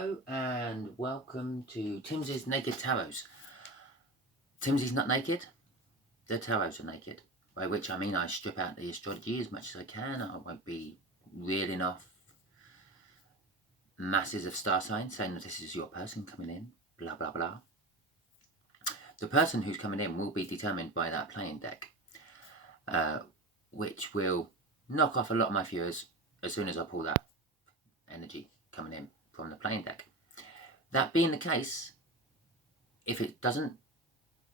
Hello and welcome to Timsy's Naked Tarots. Timsy's not naked, the tarots are naked. By which I mean I strip out the astrology as much as I can. I won't be reeling off masses of star signs saying that this is your person coming in, blah blah blah. The person who's coming in will be determined by that playing deck, which will knock off a lot of my viewers as soon as I pull that energy coming in from the playing deck. That being the case, if it doesn't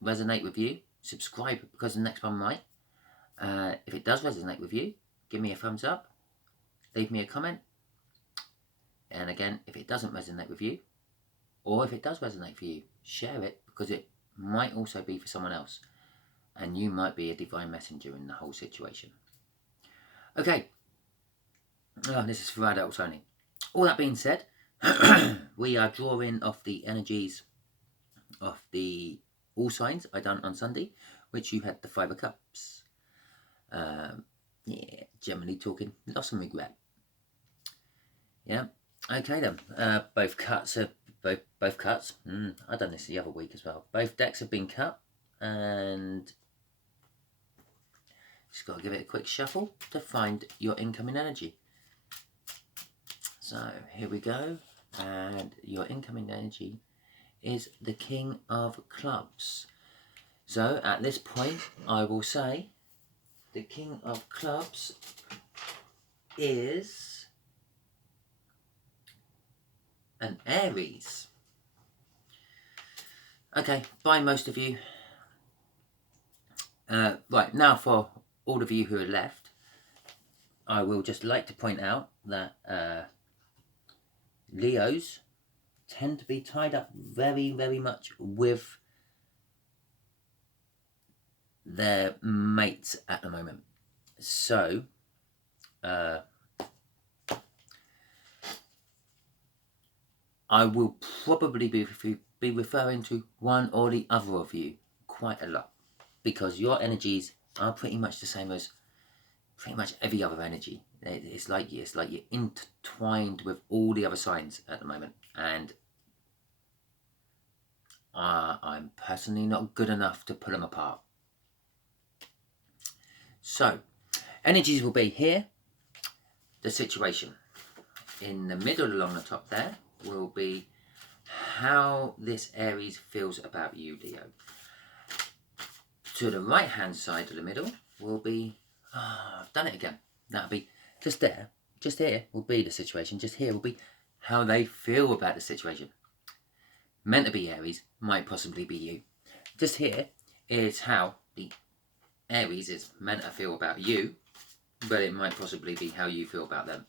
resonate with you, subscribe because the next one might. If it does resonate with you, give me a thumbs up, leave me a comment, and again, if it doesn't resonate with you, or if it does resonate for you, share it because it might also be for someone else and you might be a divine messenger in the whole situation. Okay, this is for adults only. All that being said, we are drawing off the energies of the all signs I done on Sunday, which you had the 5 of Cups. Yeah, generally talking, loss and regret. Yeah, okay then. Both cuts are both cuts. I done this the other week as well. Both decks have been cut, and just got to give it a quick shuffle to find your incoming energy. So here we go, and your incoming energy is the King of Clubs. So at this point, I will say the King of Clubs is an Aries. Okay, bye most of you. Right, now for all of you who are left, I will just like to point out that Leos tend to be tied up very, very much with their mates at the moment. So, I will probably be referring to one or the other of you quite a lot because your energies are pretty much the same as pretty much every other energy. It's like you're intertwined with all the other signs at the moment, and I'm personally not good enough to pull them apart. So, energies will be here. The situation in the middle along the top there will be how this Aries feels about you, Leo. To the right hand side of the middle will be, I've done it again. That'll be just there, just here will be the situation. Just here will be how they feel about the situation. Meant to be Aries, might possibly be you. Just here is how the Aries is meant to feel about you, but it might possibly be how you feel about them.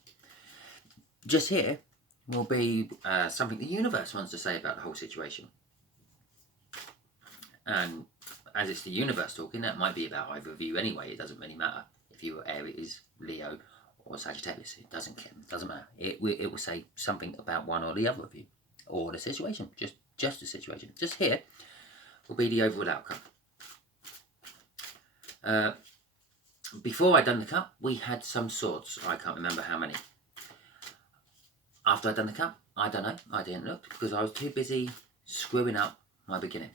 Just here will be something the universe wants to say about the whole situation. And as it's the universe talking, that might be about either of you anyway. It doesn't really matter if you were Aries, Leo, or Sagittarius. It doesn't matter. It will say something about one or the other of you, or the situation. Just the situation. Just here will be the overall outcome. Before I done the cut, we had some swords. I can't remember how many. After I done the cut, I don't know. I didn't look because I was too busy screwing up my beginning.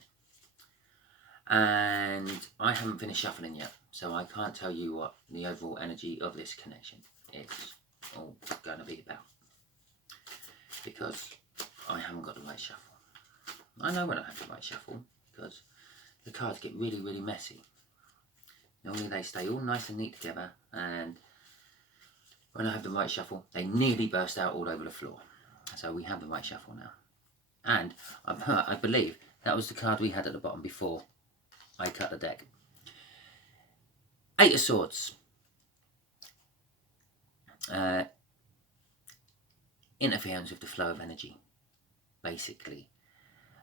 And I haven't finished shuffling yet, so I can't tell you what the overall energy of this connection is all going to be about because I haven't got the right shuffle. I know when I have the right shuffle because the cards get really, really messy. Normally they stay all nice and neat together, and when I have the right shuffle, they nearly burst out all over the floor. So we have the right shuffle now. And I believe that was the card we had at the bottom before I cut the deck. 8 of Swords. Interference with the flow of energy, basically.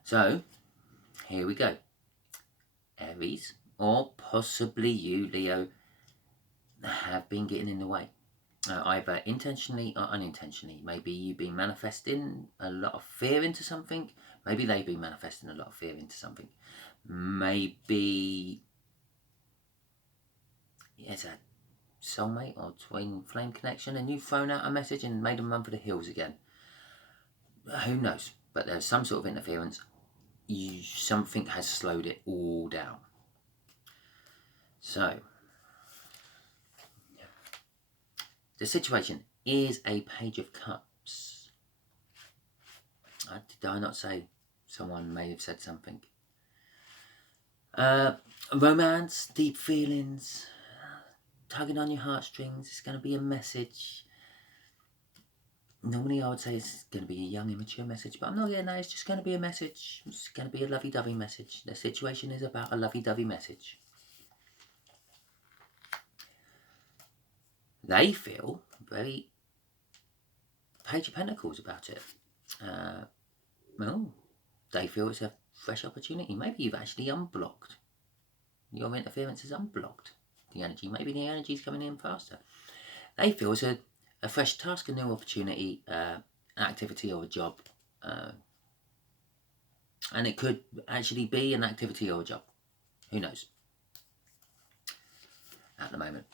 So, here we go. Aries, or possibly you, Leo, have been getting in the way. Either intentionally or unintentionally. Maybe you've been manifesting a lot of fear into something. Maybe they've been manifesting a lot of fear into something. Maybe it's a soulmate or twin flame connection and you've thrown out a message and made them run for the hills again. Who knows? But there's some sort of interference. Something has slowed it all down. So, the situation is a Page of Cups. Did I not say? Someone may have said something. Romance, deep feelings, tugging on your heartstrings. It's going to be a message. Normally I would say it's going to be a young, immature message, but I'm not getting that. It's just going to be a message. It's going to be a lovey-dovey message. The situation is about a lovey-dovey message. They feel very Page of Pentacles about it. Well, they feel it's a fresh opportunity. Maybe you've actually unblocked. Your interference is unblocked. The energy. Maybe the energy is coming in faster. They feel it's a fresh task, a new opportunity, an activity or a job. And it could actually be an activity or a job. Who knows? At the moment.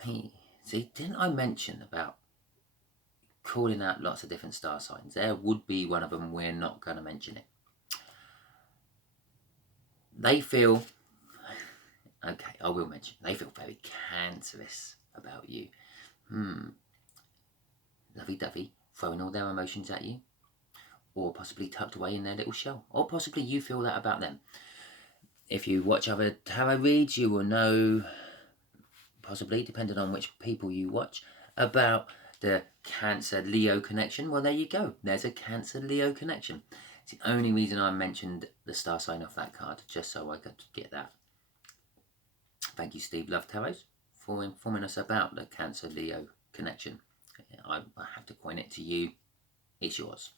Hey, see, didn't I mention about calling out lots of different star signs? There would be one of them. We're not going to mention it. They feel, okay, I will mention, they feel very cancerous about you. Lovey-dovey, throwing all their emotions at you. Or possibly tucked away in their little shell. Or possibly you feel that about them. If you watch other tarot reads, you will know, possibly, depending on which people you watch, about the Cancer-Leo connection. Well, there you go. There's a Cancer-Leo connection. It's the only reason I mentioned the star sign off that card, just so I could get that. Thank you, Steve Love Tarots, for informing us about the Cancer-Leo connection. I have to point it to you. It's yours.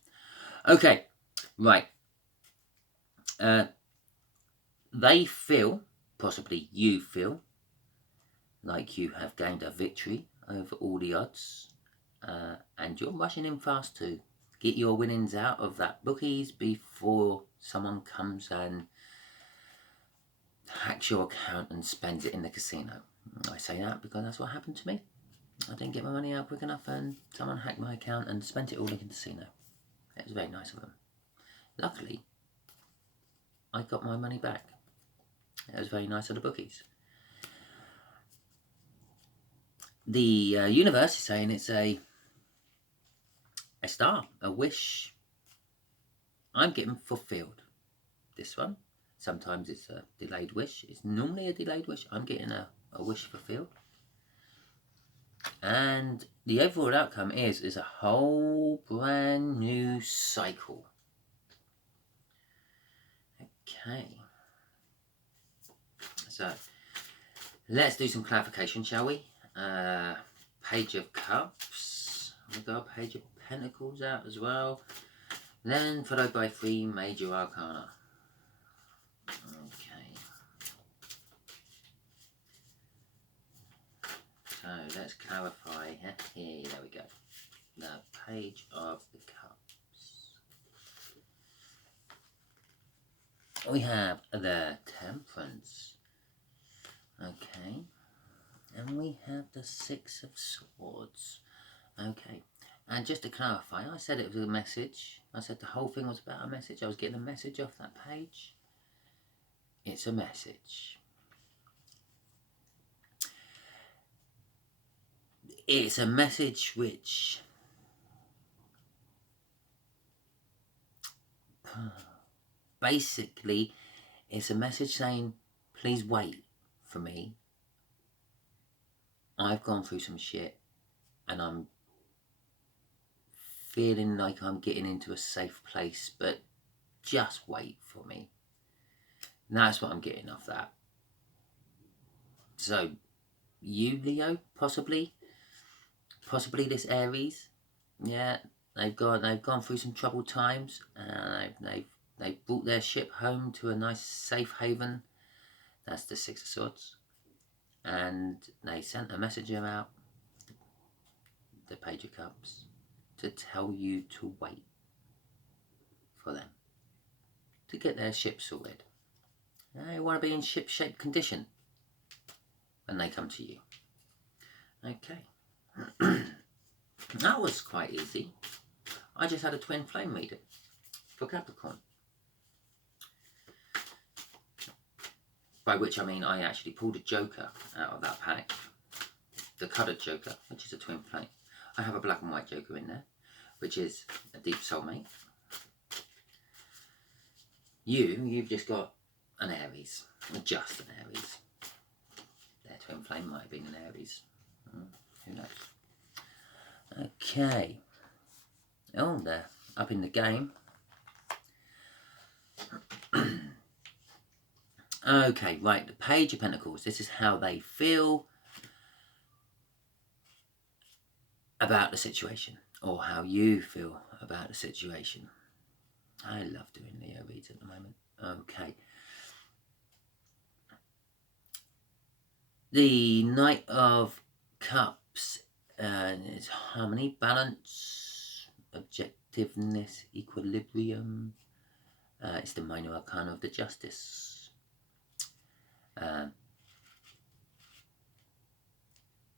Okay, right. They feel, possibly you feel, like you have gained a victory over all the odds, and you're rushing in fast to get your winnings out of that bookies before someone comes and hacks your account and spends it in the casino. I say that because that's what happened to me. I didn't get my money out quick enough and someone hacked my account and spent it all in the casino. It was very nice of them. Luckily, I got my money back. It was very nice of the bookies. The universe is saying it's a star, a wish. I'm getting fulfilled. This one. Sometimes it's a delayed wish. It's normally a delayed wish. I'm getting a wish fulfilled. And the overall outcome is a whole brand new cycle. Okay. So, let's do some clarification, shall we? Page of Cups. We've got a Page of Pentacles out as well. Then followed by 3 major arcana. Okay. So let's clarify. Here, there we go. The Page of the Cups. We have the Temperance. Okay. And we have the 6 of Swords. Okay. And just to clarify, I said it was a message. I said the whole thing was about a message. I was getting a message off that page. It's a message. It's a message which basically it's a message saying, please wait for me. I've gone through some shit and I'm feeling like I'm getting into a safe place, but just wait for me. And that's what I'm getting off that. So, you, Leo, possibly this Aries, yeah, they've gone through some troubled times, and they've brought their ship home to a nice safe haven. That's the 6 of Swords, and they sent a messenger out, the Page of Cups, to tell you to wait for them to get their ship sorted. They want to be in ship-shape condition when they come to you. Okay. That was quite easy. I just had a twin flame reading for Capricorn. By which I mean I actually pulled a joker out of that pack. The coloured joker, which is a twin flame. I have a black and white joker in there, which is a deep soulmate. You've just got an Aries. Just an Aries. Their twin flame might have been an Aries. Who knows? Okay. Oh, they're up in the game. Okay, right. The Page of Pentacles. This is how they feel about the situation, or how you feel about the situation. I love doing Leo reads at the moment. Okay. The Knight of Cups is harmony, balance, objectiveness, equilibrium. It's the minor arcana of the Justice.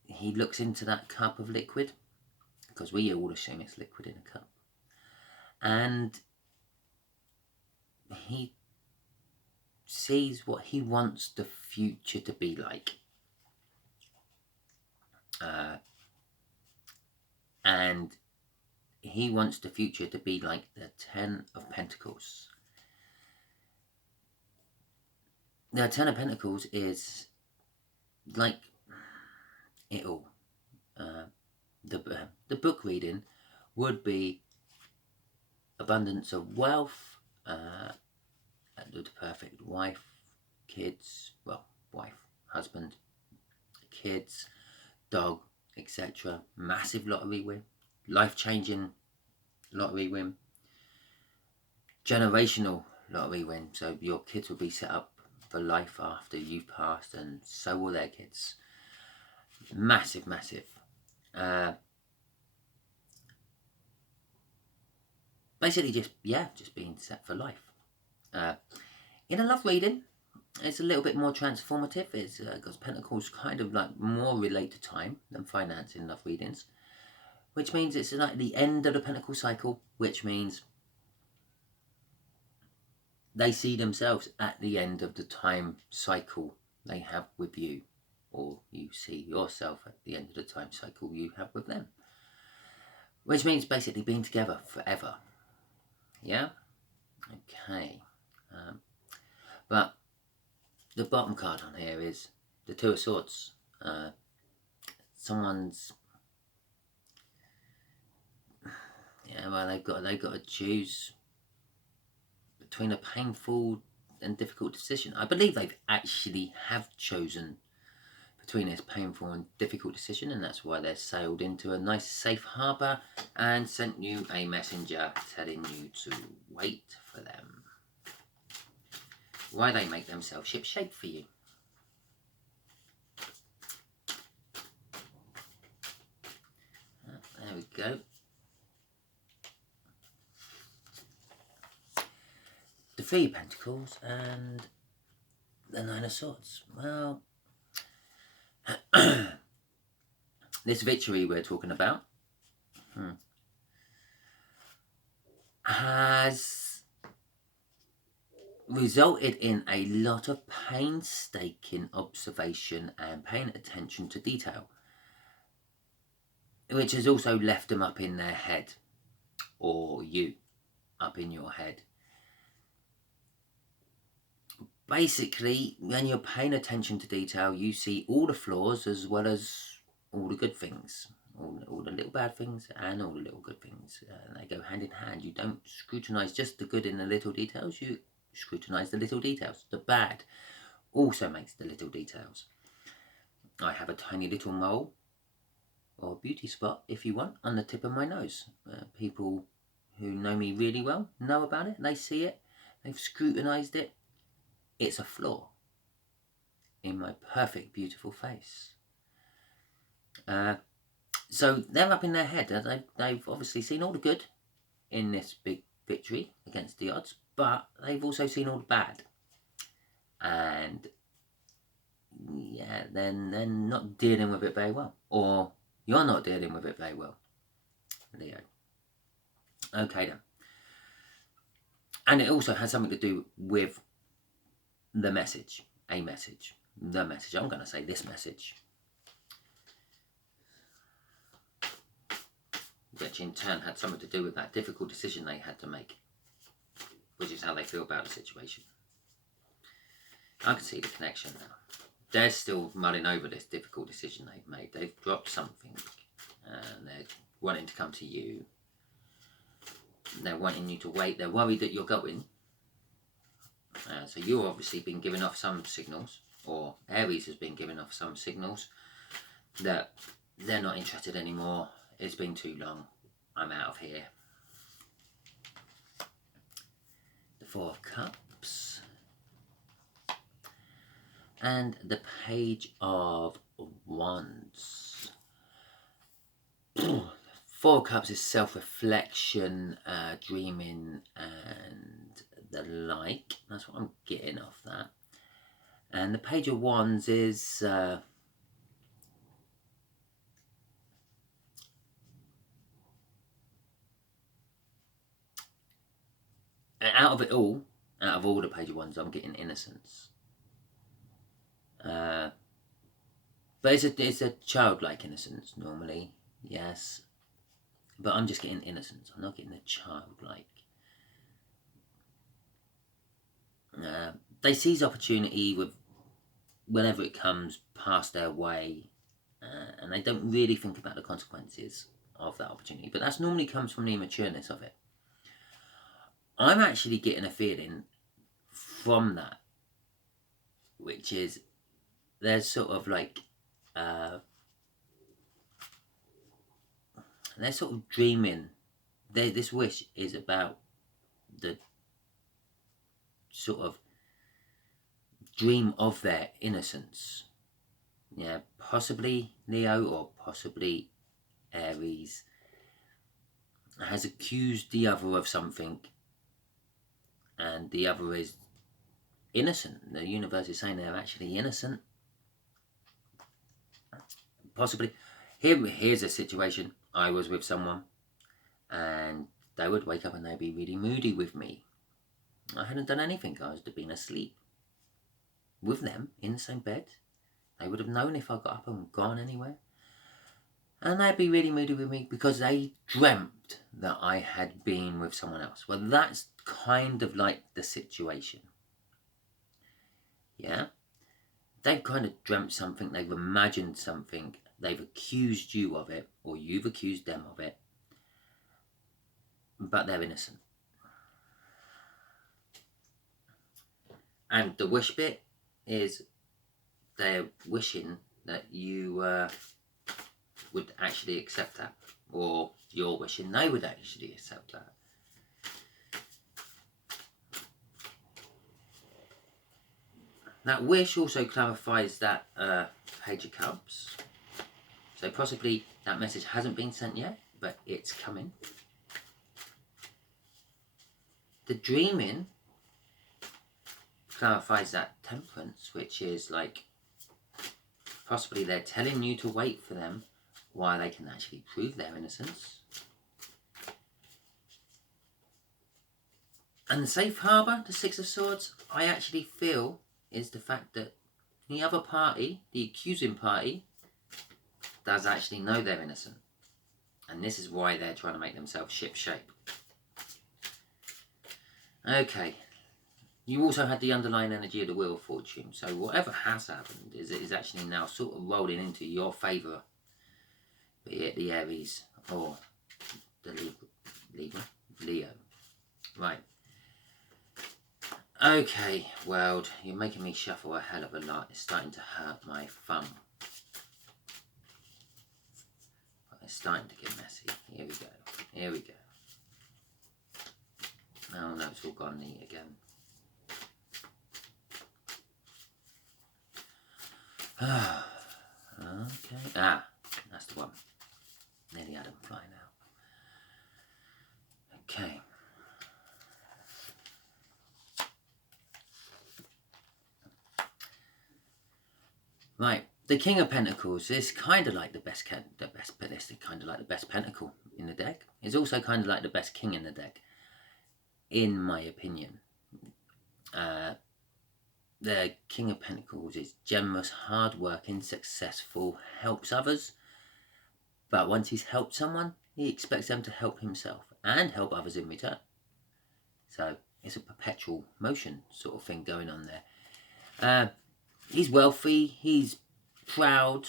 He looks into that cup of liquid, because we all assume it's liquid in a cup. And he sees what he wants the future to be like. And he wants the future to be like the Ten of Pentacles. The Ten of Pentacles is like it all. The book reading would be abundance of wealth, the perfect wife, kids, well, wife, husband, kids, dog, etc. Massive lottery win, life-changing lottery win, generational lottery win. So your kids will be set up for life after you've passed, and so will their kids. Massive, massive. Basically just being set for life. In a love reading, it's a little bit more transformative. It's because Pentacles kind of like more relate to time than finance in love readings, which means it's like the end of the Pentacle cycle, which means they see themselves at the end of the time cycle they have with you, or you see yourself at the end of the time cycle you have with them, which means basically being together forever. Yeah? Okay. But the bottom card on here is the Two of Swords. Someone's... Yeah, well, they've got to choose between a painful and difficult decision. I believe they've actually have chosen between this painful and difficult decision, and that's why they've sailed into a nice safe harbour and sent you a messenger telling you to wait for them. Why they make themselves ship-shape for you. There we go. The Three of Pentacles and the Nine of Swords. Well, this victory we're talking about has resulted in a lot of painstaking observation and paying attention to detail, which has also left them up in their head, or you up in your head. Basically, when you're paying attention to detail, you see all the flaws as well as all the good things. All the little bad things and all the little good things. They go hand in hand. You don't scrutinise just the good in the little details. You scrutinise the little details. The bad also makes the little details. I have a tiny little mole, or beauty spot, if you want, on the tip of my nose. People who know me really well know about it. They see it. They've scrutinised it. It's a flaw in my perfect, beautiful face. So they're up in their head. They've obviously seen all the good in this big victory against the odds, but they've also seen all the bad. And yeah, then they're not dealing with it very well. Or you're not dealing with it very well, Leo. Okay then. And it also has something to do with the message. A message. The message. I'm going to say this message. Which in turn had something to do with that difficult decision they had to make. Which is how they feel about the situation. I can see the connection now. They're still mulling over this difficult decision they've made. They've dropped something. And they're wanting to come to you. They're wanting you to wait. They're worried that you're going. So you've obviously been giving off some signals. Or Aries has been giving off some signals. That they're not interested anymore. It's been too long. I'm out of here. The Four of Cups. And the Page of Wands. Four of Cups is self-reflection, dreaming, and the like. That's what I'm getting off that. And the Page of Wands is... out of it all, out of all the Page of Wands, I'm getting innocence. But it's a childlike innocence normally, yes. But I'm just getting innocence. I'm not getting the childlike. They seize opportunity with whenever it comes past their way, and they don't really think about the consequences of that opportunity. But that normally comes from the immatureness of it. I'm actually getting a feeling from that, which is there's sort of like they're sort of dreaming. This wish is about the sort of dream of their innocence. Yeah, possibly Leo or possibly Aries has accused the other of something, and the other is innocent. The universe is saying they're actually innocent. Possibly. Here's a situation. I was with someone and they would wake up and they'd be really moody with me. I hadn't done anything. I was been asleep with them in the same bed. They would have known if I got up and gone anywhere. And they'd be really moody with me because they dreamt that I had been with someone else. Well, that's kind of like the situation. Yeah? They've kind of dreamt something, they've imagined something, they've accused you of it, or you've accused them of it, but they're innocent. And the wish bit is they're wishing that you would actually accept that, or you're wishing they would actually accept that. That wish also clarifies that Page of Cups. So possibly that message hasn't been sent yet, but it's coming. The dreaming clarifies that Temperance, which is like possibly they're telling you to wait for them while they can actually prove their innocence. And the safe harbour, the Six of Swords, I actually feel is the fact that the other party, the accusing party, does actually know they're innocent. And this is why they're trying to make themselves ship-shape. Okay. You also had the underlying energy of the Wheel of Fortune. So whatever has happened is actually now sort of rolling into your favour. Be it the Aries or the Leo. Right. Okay, world, you're making me shuffle a hell of a lot. It's starting to hurt my thumb. It's starting to get messy. Here we go. Here we go. Oh no, it's all gone neat again. Okay. Ah, that's the one. Nearly had him flying out. Okay. Right, the King of Pentacles is kind of like the best kind of like the best pentacle in the deck, isn't is also kind of like the best king in the deck, in my opinion. The King of Pentacles is generous, hard-working, successful, helps others. But once he's helped someone, he expects them to help himself and help others in return. So it's a perpetual motion sort of thing going on there. He's wealthy, he's proud,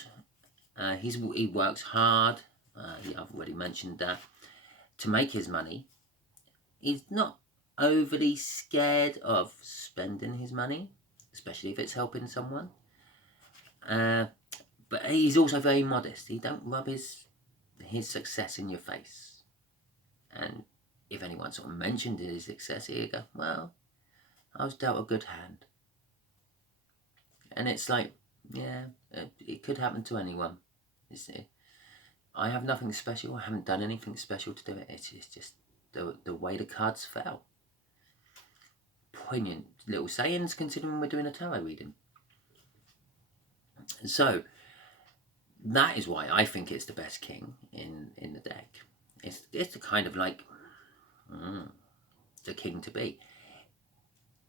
he works hard. I've already mentioned that. To make his money, he's not overly scared of spending his money, especially if it's helping someone. But he's also very modest. He don't rub his success in your face. And if anyone sort of mentioned his success, he'd go, well, I was dealt a good hand. And it's like, yeah, it could happen to anyone. I have nothing special. I haven't done anything special to do it. It's just the way the cards fell. Poignant little sayings considering we're doing a tarot reading. So that is why I think it's the best king in the deck. It's the kind of like the king to be.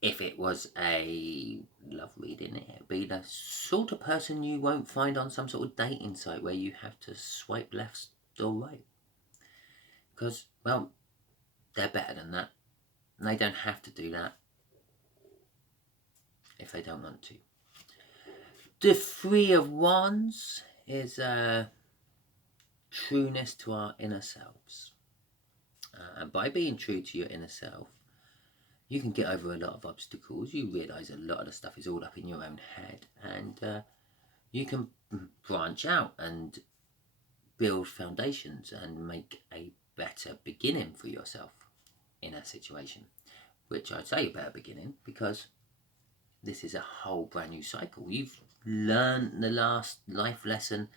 If it was a love reading, it'd be the sort of person you won't find on some sort of dating site where you have to swipe left or right. Because, well, they're better than that. And they don't have to do that if they don't want to. The Three of Wands is trueness to our inner selves. And by being true to your inner self, you can get over a lot of obstacles. You realise a lot of the stuff is all up in your own head. And you can branch out and build foundations and make a better beginning for yourself in a situation. Which I'd say a better beginning, because this is a whole brand new cycle. You've learned the last life lesson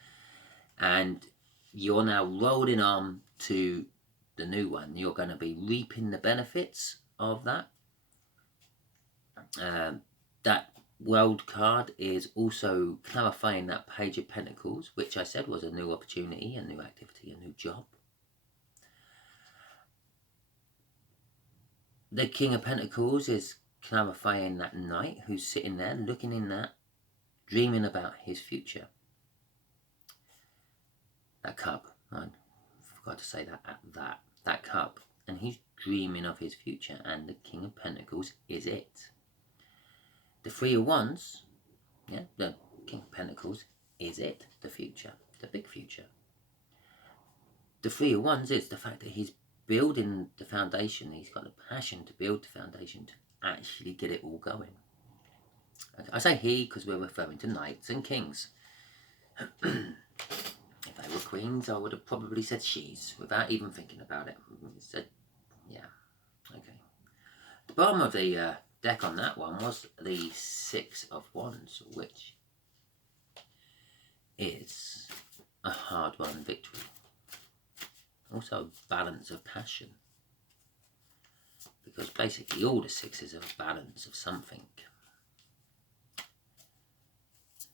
and you're now rolling on to the new one. You're going to be reaping the benefits of that. That World card is also clarifying that Page of Pentacles, which I said was a new opportunity, a new activity, a new job. The King of Pentacles is clarifying that Knight who's sitting there looking in that, dreaming about his future. That cup, I forgot to say that cup, and he's dreaming of his future, and the King of Pentacles is it. The Three of Wands, yeah, the King of Pentacles is it, the future, the big future. The Three of Wands is the fact that he's building the foundation. He's got the passion to build the foundation to actually get it all going. I say he because we're referring to knights and kings. If they were queens, I would have probably said she's without even thinking about it. Said, yeah, okay. The bottom of the deck on that one was the Six of Wands, which is a hard-won victory. Also a balance of passion. Because basically all the sixes are a balance of something.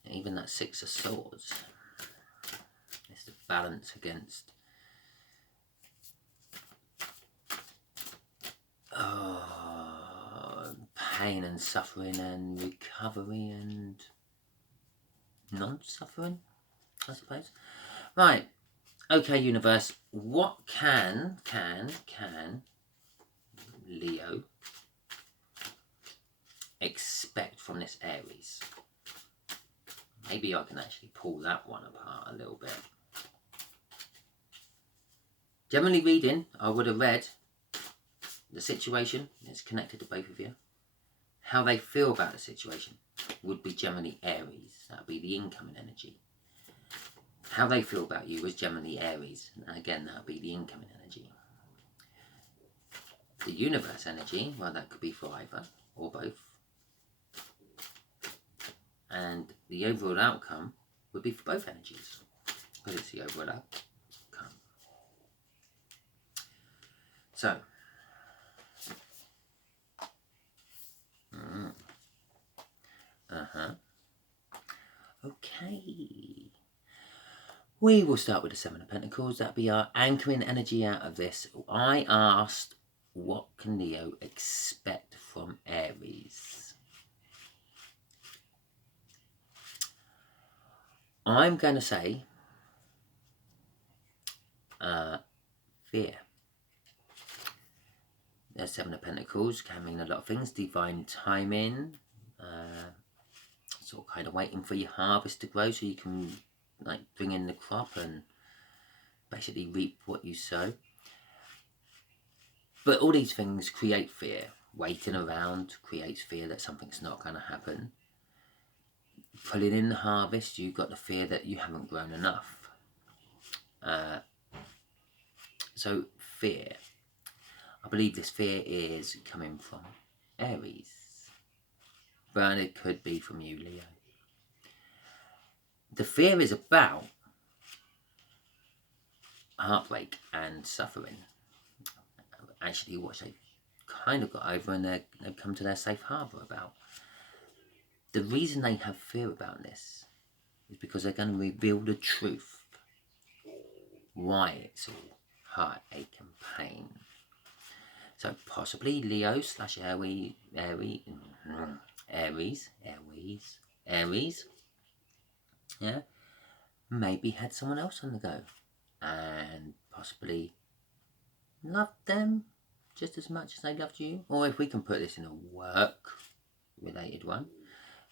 Even that Six of Swords is the balance against pain and suffering and recovery and non-suffering, I suppose. Right. Okay, universe, what can Leo expect from this Aries? Maybe I can actually pull that one apart a little bit. Generally reading, I would have read the situation. It's connected to both of you. How they feel about the situation would be generally Aries. That would be the incoming energy. How they feel about you was generally Aries. And again, that would be the incoming energy. The universe energy, well, that could be for either or both. And the overall outcome would be for both energies. But it's the overall outcome. So. Okay. We will start with the Seven of Pentacles. That'll be our anchoring energy out of this. I asked, what can Leo expect from Aries? I'm going to say fear. The Seven of Pentacles can mean a lot of things. Divine timing, sort of kind of waiting for your harvest to grow so you can like bring in the crop and basically reap what you sow. But all these things create fear. Waiting around creates fear that something's not going to happen. Pulling in the harvest, you've got the fear that you haven't grown enough. So fear. I believe this fear is coming from Aries. But it could be from you, Leo. The fear is about heartbreak and suffering. Actually, what they've kind of got over and they've come to their safe harbour about. The reason they have fear about this is because they're going to reveal the truth. Why it's all heartache and pain. So possibly Leo / Aries, yeah, maybe had someone else on the go and possibly loved them just as much as they loved you. Or if we can put this in a work-related one,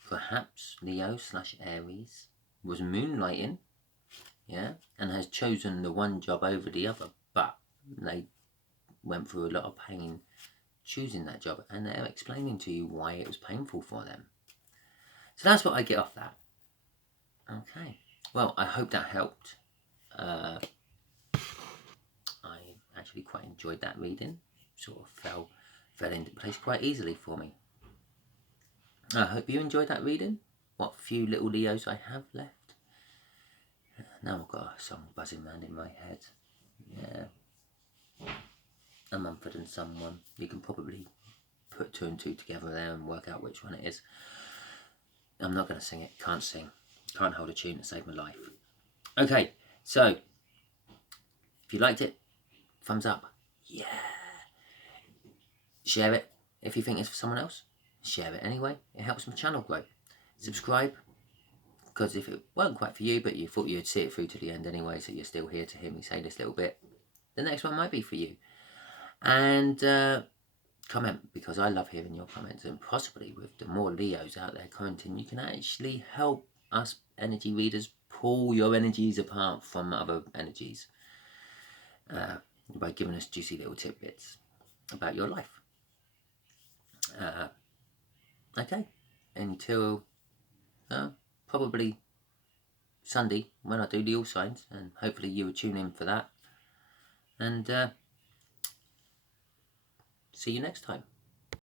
perhaps Leo / Aries was moonlighting, yeah, and has chosen the one job over the other, but they went through a lot of pain choosing that job, and they're explaining to you why it was painful for them. So that's what I get off that. Okay, well, I hope that helped. I actually quite enjoyed that reading. Sort of fell into place quite easily for me. I hope you enjoyed that reading. What few little Leos I have left. Now I've got a song buzzing around in my head. Yeah. A Mumford and Son one. You can probably put 2 and 2 together there and work out which one it is. I'm not going to sing it. Can't sing. Can't hold a tune to save my life. Okay, so if you liked it, thumbs up. Yeah. Share it if you think it's for someone else. Share it anyway. It helps my channel grow. Subscribe, because if it weren't quite for you, but you thought you'd see it through to the end anyway, so you're still here to hear me say this little bit, the next one might be for you. And comment, because I love hearing your comments, and possibly with the more Leos out there commenting, you can actually help us energy readers pull your energies apart from other energies by giving us juicy little tidbits about your life. Okay, until probably Sunday when I do the all signs, and hopefully you will tune in for that. And see you next time.